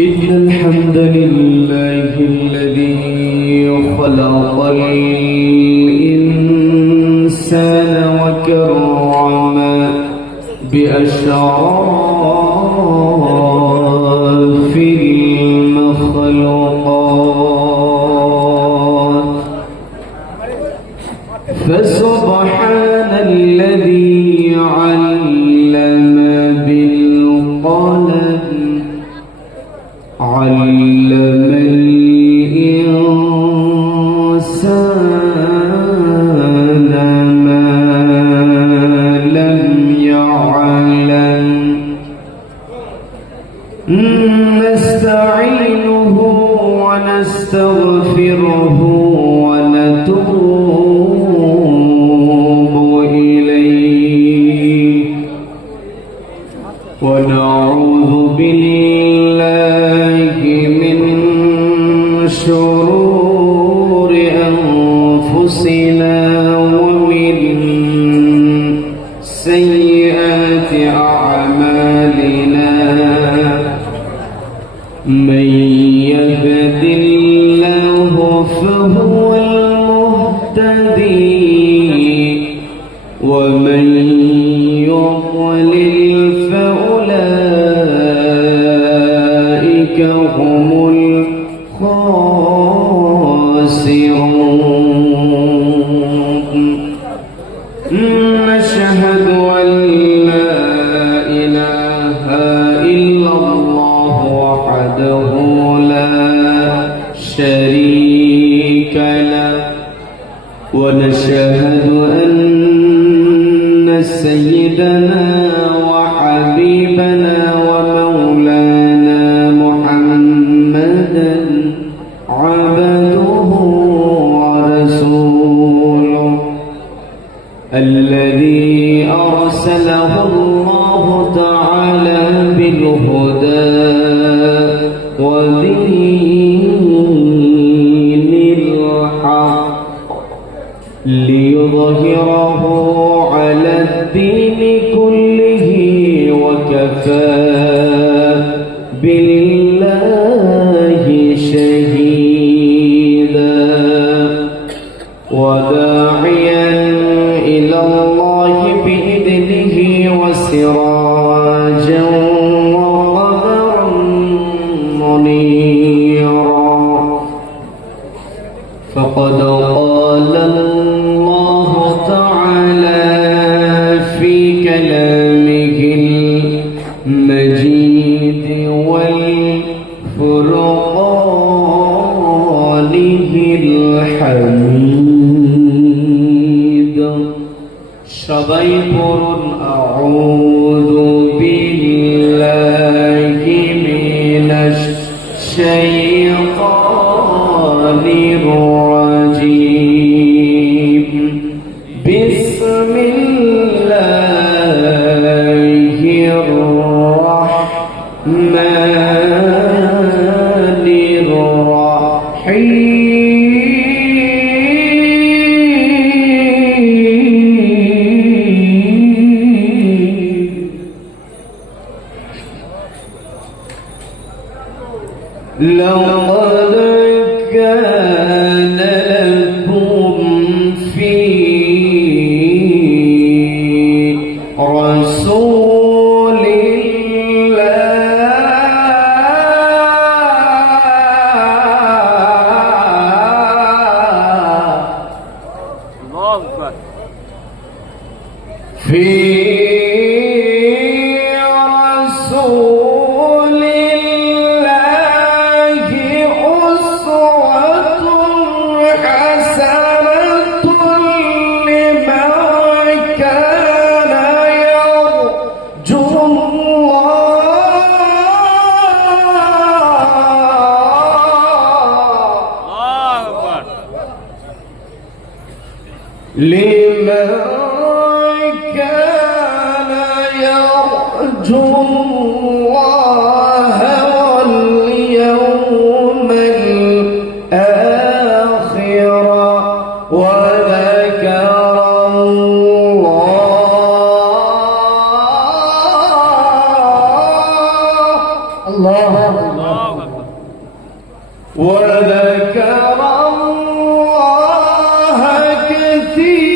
إن الحمد لله الذي خلق الإنسان وكرم بأشعار 每 شبيبر أعوذ بالله. Öldük decir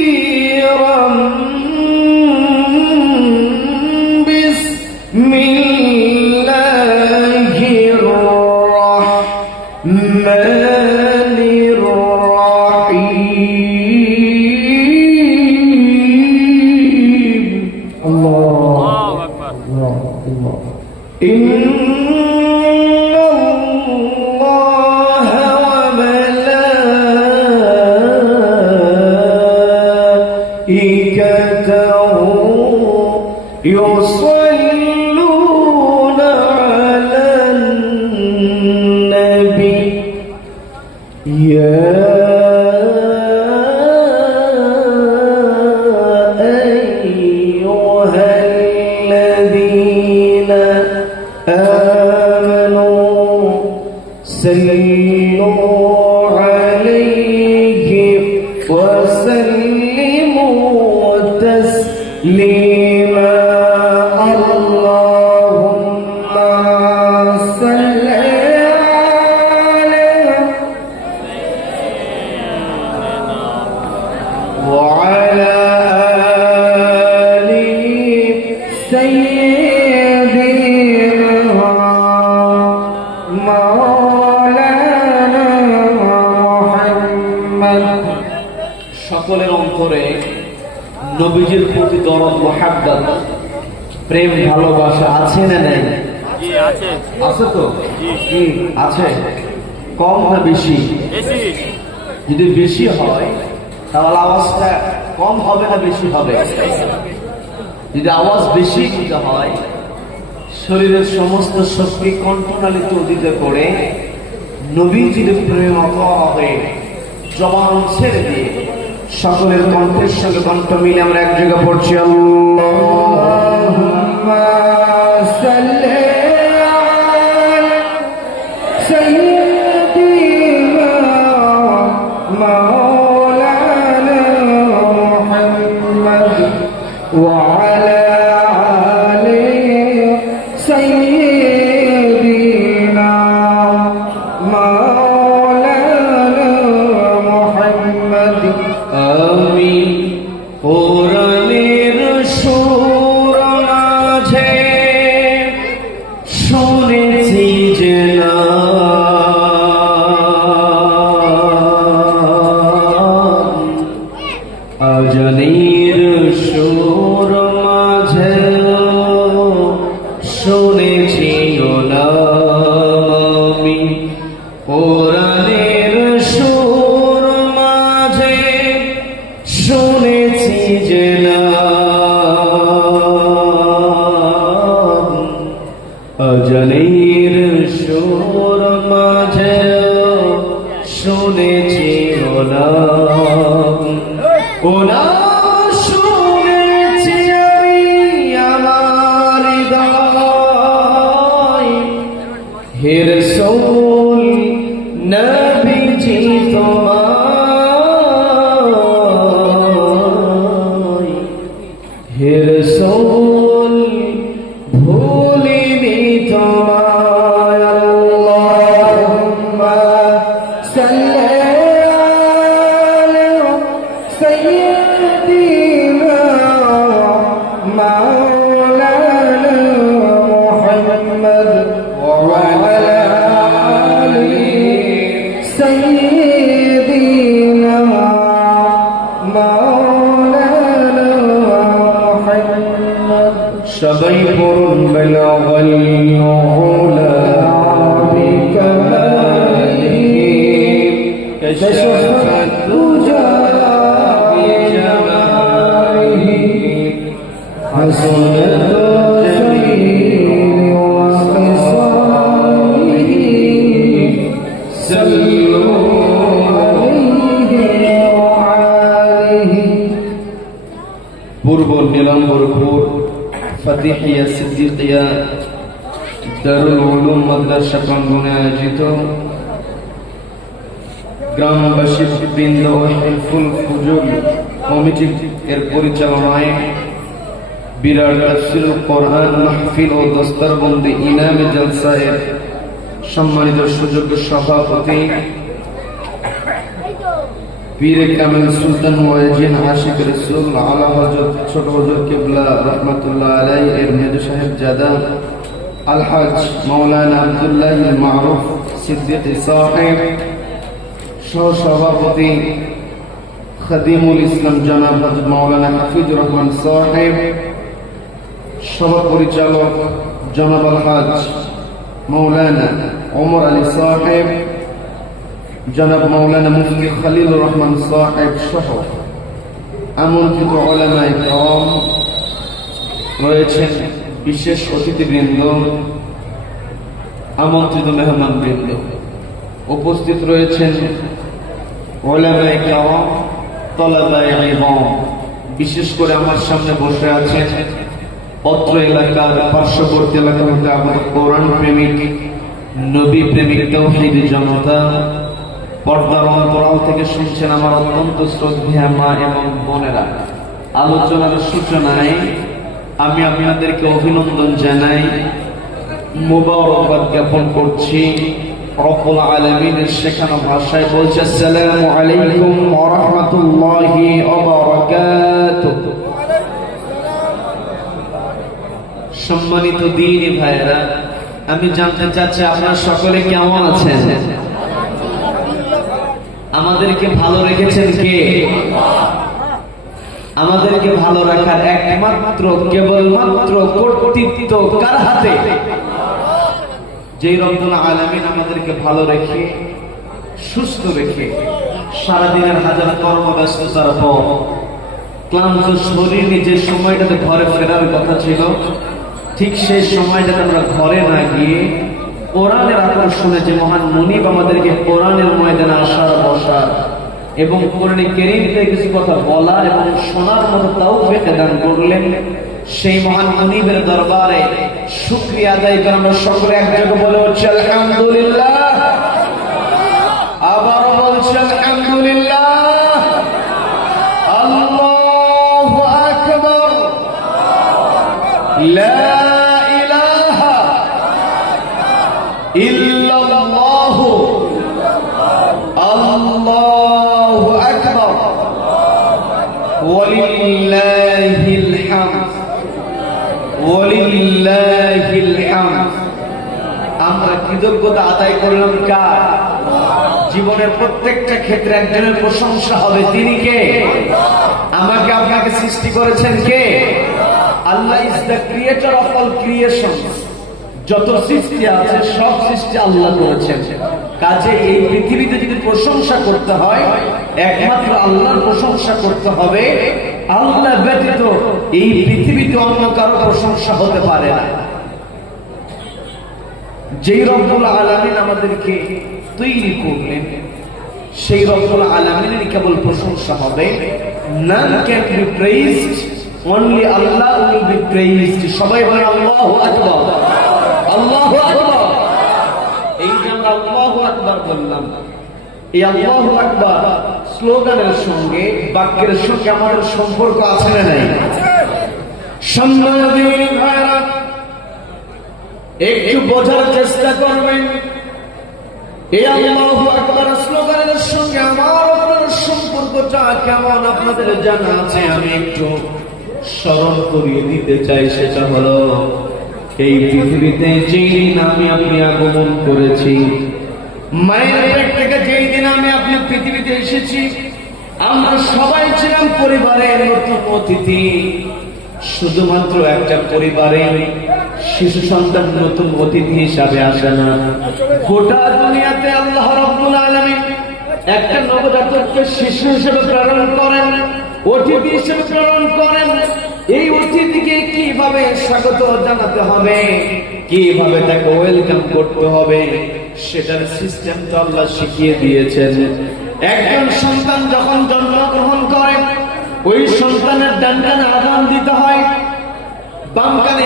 সকলের অন্তরে নবীজির প্রতি দরদ মোহাব্বত প্রেম ভালোবাসা আছে না নাই? আছে। তো? আছে। কম না বেশি। যদি বেশি হয় তাহলে আওয়াজটা কম হবে না বেশি হবে? যদি আওয়াজ বেশি দিতে হয়, শরীরের সমস্ত শক্তি কণ্ঠনালিত উদিত করে নবীজির প্রেম হয়ে জবান ছেড়ে দিয়ে সকলের কণ্ঠের সঙ্গে কণ্ঠ মিলে আমরা এক জায়গা পড়ছি, আল্লাহুম্মা নবী ও শুনেছি ওনাম নীলাম্বরপুর ফতিহিয়া সিদ্দিকিয়া দারুল উলুম মাদ্রাসা প্রাঙ্গনে আয়োজিত গ্রামবাসী বৃন্দ হেলফুল ফুজুল কমিটি এর পরিচালনায় বিরাট তাফসির, কোরআন, মাহফিল ও দস্তরবন্দি ইনামে জলসা এর সম্মানিত সুযোগ্য সভাপতি পীর কামিল সুলতান ওয়াজিন আশিক রসুল আলা হজরত ছোট হজরত কেবলা রহমতুল্লাহ আলাই এর মেজু সাহেব জাদা আলহাজ মৌলানা আবদুল্লাহ মারুফ সিদ্দিক সাহেব সহ সভাপতি খদিমুল ইসলাম জনাব হজরত মৌলানা হাফিজুর রহমান সাহেব সভা পরিচালক জনাব আলহাজ মৌলানা ওমর আলী সাহেব জনাব মৌলানা মুফতি খালিল রহমান সাহেব সহ আমন্ত্রিত ওলামায় করম রয়েছেন বিশেষ অতিথিবৃন্দ, আমন্ত্রিত মেহমান বৃন্দ উপস্থিত রয়েছেন ওলামায়ে কেরাম, তলাবায়ে ইলম বিশেষ করে আমার সামনে বসে আছেন অত্র এলাকার পার্শ্ববর্তী এলাকা হতে আমাদের কোরআন প্রেমিক নবী প্রেমিক তৌহিদ জনতা পর্দার অন্তরাল থেকে শুনছেন আমার অত্যন্ত মা এবং বোনেরা। আলোচনার সূচনায় আমি আপনাদেরকে অভিনন্দন জানাই। মুবারকবাদ জ্ঞাপন করছি। শেখানো ভাষায় বলছে আলাইকুম সম্মানিত দিনী ভাইয়েরা, আমি জানতে চাচ্ছি আপনারা সকলে কেমন আছেন? আমাদেরকে ভালো রেখেছেন কে? আমাদেরকে ভালো রাখার একমাত্র, কেবলমাত্র কর্তৃত্ব কার হাতে? যেই রব্বুল আলামিন আমাদেরকে ভালো রেখে, সুস্থ রেখে সারাদিনের হাজার কর্মব্যস্ততার পর ক্লান্ত শরীর যে সময়টাতে ঘরে ফেরার কথা ছিল, ঠিক সেই সময়টাতে আমরা ঘরে না গিয়ে কোরআনের আকর্ষণে যে মহান মনিব আমাদেরকে কোরআনের ময়দানে আসার বসার এবং কোরআনে কেরিমকে কিছু কথা বলা এবং শোনার মতো তাও পেতে দান করলেন, সেই মহান মনিবের দরবারে শুক্রিয়া আদায় করে আমরা সকলে এক জায়গায় বলে হচ্ছে আলহামদুলিল্লাহ। আমরা কৃতজ্ঞতা আদায় করলাম কার? জীবনের প্রত্যেকটা ক্ষেত্রে একজনের প্রশংসা হবে, তিনি কে? আমাকে আপনাকে সৃষ্টি করেছেন কে? Allah is the creator of all creation যত সৃষ্টি আছে, সব সৃষ্টি আল্লাহ করেছেন। কাজে এই পৃথিবীতে যদি প্রশংসা করতে হয়, একমাত্র আল্লাহর প্রশংসা করতে হবে। আল্লাহ ব্যতীত এই পৃথিবীতে অন্য কারও প্রশংসা হতে পারে না। যেই রব্বুল আলামিন আমাদেরকে তৈরি করলেন, সেই রব্বুল আলামিনের কেবল প্রশংসা হবে, none can be praised, only Allah will be praised. সবাই বলে আল্লাহু আকবার আল্লাহু আকবার এই যে আমরা আল্লাহু আকবার বললাম, এই আল্লাহু আকবার স্লোগানের সঙ্গে বাক্যের সঙ্গে আমাদের সম্পর্ক আছে না নাই? সম্মানিত ভাইরা একটু বোঝার চেষ্টা করবেন। এই আমি পৃথিবীতে যেই দিন আমি আপনি আগমন করেছি, মায়ের থেকে যেই দিন আমি আপনি পৃথিবীতে এসেছি, আমরা সবাই ছিলাম পরিবারের নতুন অতিথি। শুধুমাত্র একটা পরিবারে শিশু সন্তান নতুন অতিথি হিসাবে আসে না। গোটা দুনিয়াতে আল্লাহ রব্বুল আলামিন একটা নবজাতককে শিশু হিসেবে প্রেরণ করেন, অতিথি হিসেবে প্রেরণ করেন। এই অতিথিকে কীভাবে স্বাগত জানাতে হবে, কীভাবে তাকে ওয়েলকাম করতে হবে, সেটার সিস্টেম তো আল্লাহ শিখিয়ে দিয়েছেন। একজন সন্তান যখন জন্মগ্রহণ করে, ওই সন্তানের ডান কানে আদান দিতে হয় বাম কানে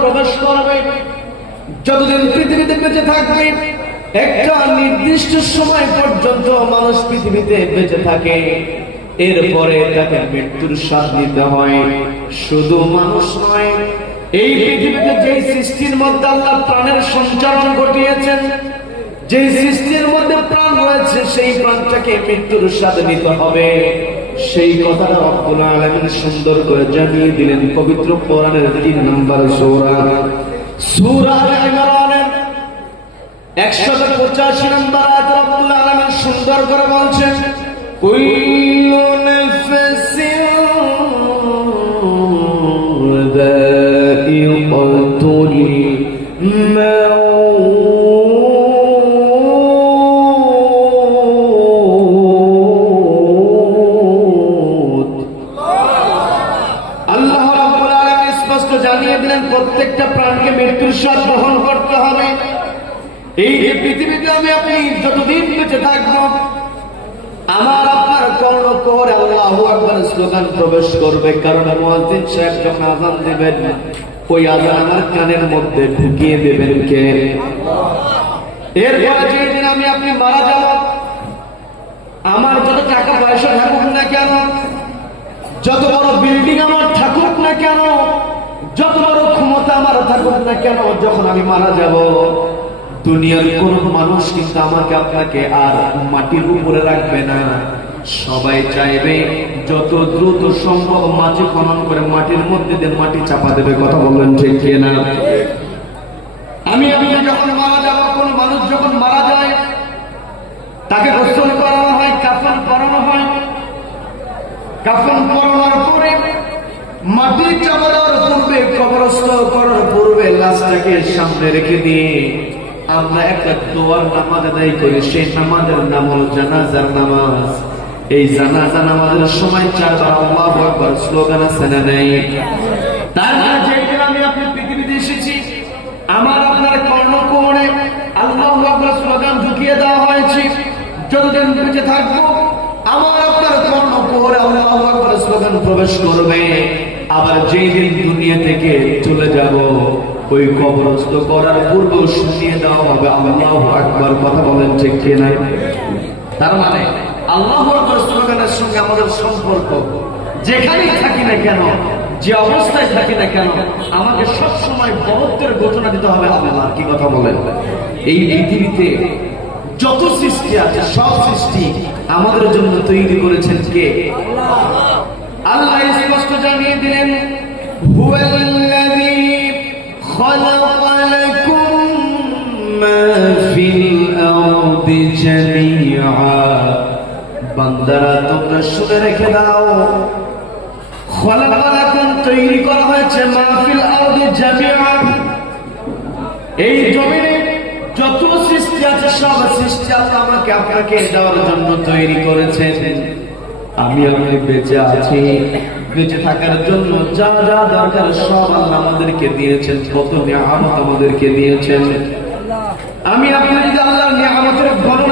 প্রবেশ করবে। যতদিন পৃথিবীতে বেঁচে থাকবে একটা নির্দিষ্ট সময় পর্যন্ত মানুষ পৃথিবীতে বেঁচে থাকে। এরপরে তাকে মৃত্যুর স্বাদ নিতে হয়। শুধু মানুষ নয়, এই পৃথিবীতে যে সৃষ্টির মধ্যে আল্লাহ প্রাণের সঞ্চালন ঘটিয়েছেন যে সৃষ্টির মধ্যে প্রাণ রয়েছে, সেই প্রাণটাকে মৃত্যুর স্বাদ নিতে হবে। সেই কথাটা রব্বুল আলামিন সুন্দর করে জানিয়ে দিলেন পবিত্র কোরআনের তিন নম্বর সূরা। সূরা ইমরানের একশত পঁচাশি নম্বর আয়াত সুন্দর করে বলছেন কুল্লু নাফসিন যায়িকাতুল মাউত আল্লাহ রাব্বুল আলামিন স্পষ্ট জানিয়ে দিলেন, প্রত্যেকটা প্রাণকে মৃত্যুর স্বাদ বহন করতে হবে। এই যে পৃথিবীতে আমি আপনি যতদিন বেঁচে থাকব আল্লাহ প্রবেশ করবে, কারণ দিবেন, ওই আমার কানের মধ্যে ঢুকিয়ে দেবেন কে? এরপরে আমি আপনি মারা যাব আমার যত টাকা পয়সা থাকুক না কেন, যত বড় বিল্ডিং আমার থাকুক না কেন, যত বড় ক্ষমতা আমার থাকুক না কেন, যখন আমি মারা যাব, দুনিয়ার কোন মানুষ কিন্তু আমাকে আপনাকে আর মাটির উপরে রাখবে না। সবাই চাইবে যত দ্রুত সম্ভব মাটি খনন করে মাটির মধ্যে দিয়ে মাটি চাপা দেবে, কথা বললেন ঠিক না আমি আমি যখন মারা যাব, কোন মানুষ যখন মারা যায়, তাকে গোসল করানো হয়, কাফন করানো হয়। কাফন পরানোর পরে মাটি চাপা দেওয়ার পূর্বে, কবরস্থ করার পূর্বে লাশটাকে সামনে রেখে দিয়ে আমরা একটা দোয়ার নামাজ আদায় করি। সেই নামাজের নাম হল জানাজার নামাজ। এই জানাজা নামাজের সময় চারবার আল্লাহ আকবার স্লোগান আছে না নেই? তার মানে আমি আপনি পৃথিবীতে এসেছি, আমার আপনার কর্ণকোণে আল্লাহ আকবার স্লোগান দেওয়া হয়েছে। যতদিন বেঁচে থাকব, আমার আপনার কর্ণ পরে আল্লাহ আকবার স্লোগান প্রবেশ করবে। আবার যেই দিন দুনিয়া থেকে চলে যাব, ওই কবরস্থ করার পূর্ব শুনিয়ে দেওয়া হবে, আল্লাহ আকবার কথা বলেন ঠিক কি নাই তার মানে আল্লাহ আকবার সঙ্গে আমাদের সম্পর্ক, যেখানেই থাকি না কেন, যে অবস্থায় থাকি না কেন, আমাকে সব সময় বরত্বের ঘোষণা দিতে হবে আল্লাহ কি কথা বলেন? এই পৃথিবীতে যত সৃষ্টি আছে, সব সৃষ্টি আমাদের জন্য তৈরি করেছেন কে? আল্লাহ স্পষ্ট জানিয়ে দিলেন, হুয়াল্লাযী খালাকা লাকুম মা ফিল আরদি জামিআ। বান্দারা, তোমরা শুনে রেখে দাও। তৈরি করা হয়েছে মাহফিল এই জমিনে যত সৃষ্টি আছে, সব সৃষ্টি আমাকে আপনাকে জন্য তৈরি করেছেন। আমি আমি বেঁচে আছি। বেঁচে থাকার জন্য যা যা দরকার সব আমাদেরকে দিয়েছেন, কত নিয়ামত আমাদেরকে দিয়েছেন। আমি আপনি যদি নিয়ামতের গণনা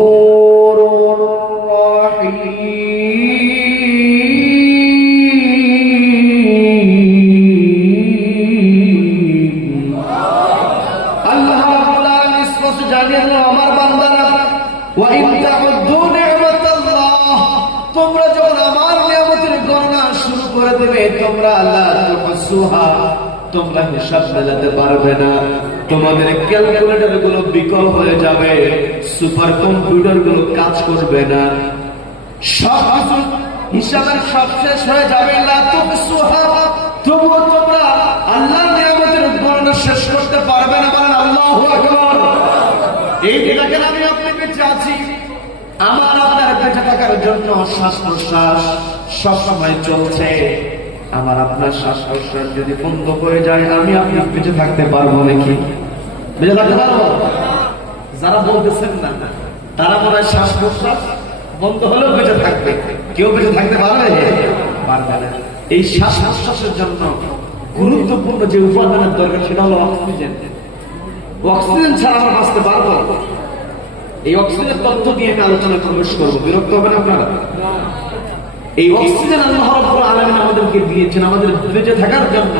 তোমরা আল্লাহ তোমরা হিসাব মেলাতে পারবে না। তোমাদের ক্যালকুলেটরগুলো বিকল হয়ে যাবে সুপার কম্পিউটারগুলো কাজ করবে না। সব হিসাবের সব শেষ হয়ে যাবে তবুও তোমরা গণনা শেষ করতে পারবে না, বলেন আল্লাহু এই আমি আমার আপনার বেঁচে থাকার জন্য শ্বাস প্রশ্বাস সবসময় চলছে। আমার আপনার শ্বাস প্রশ্বাস যদি বন্ধ করে যায়, আমি আপনি বেঁচে থাকতে পারব নাকি? বেঁচে থাকতে পারব যারা বলতেছেন না, তারা মনে হয় শ্বাস প্রশ্বাস বন্ধ হলেও বেঁচে থাকবে। কেউ বেঁচে থাকতে পারবে? না। এই শ্বাস প্রশ্বাসের জন্য গুরুত্বপূর্ণ যে উপাদানের দরকার, সেটা হলো অক্সিজেন। অক্সিজেন ছাড়া আমরা বাঁচতে পারব এই অক্সিজেনের তথ্য নিয়ে আমি আলোচনায় প্রবেশ করব। বিরক্ত হবেন আপনারা? এই অক্সিজেন আল্লাহ আলমিন আলামিন আমাদেরকে দিয়েছেন আমাদের বেঁচে থাকার জন্য।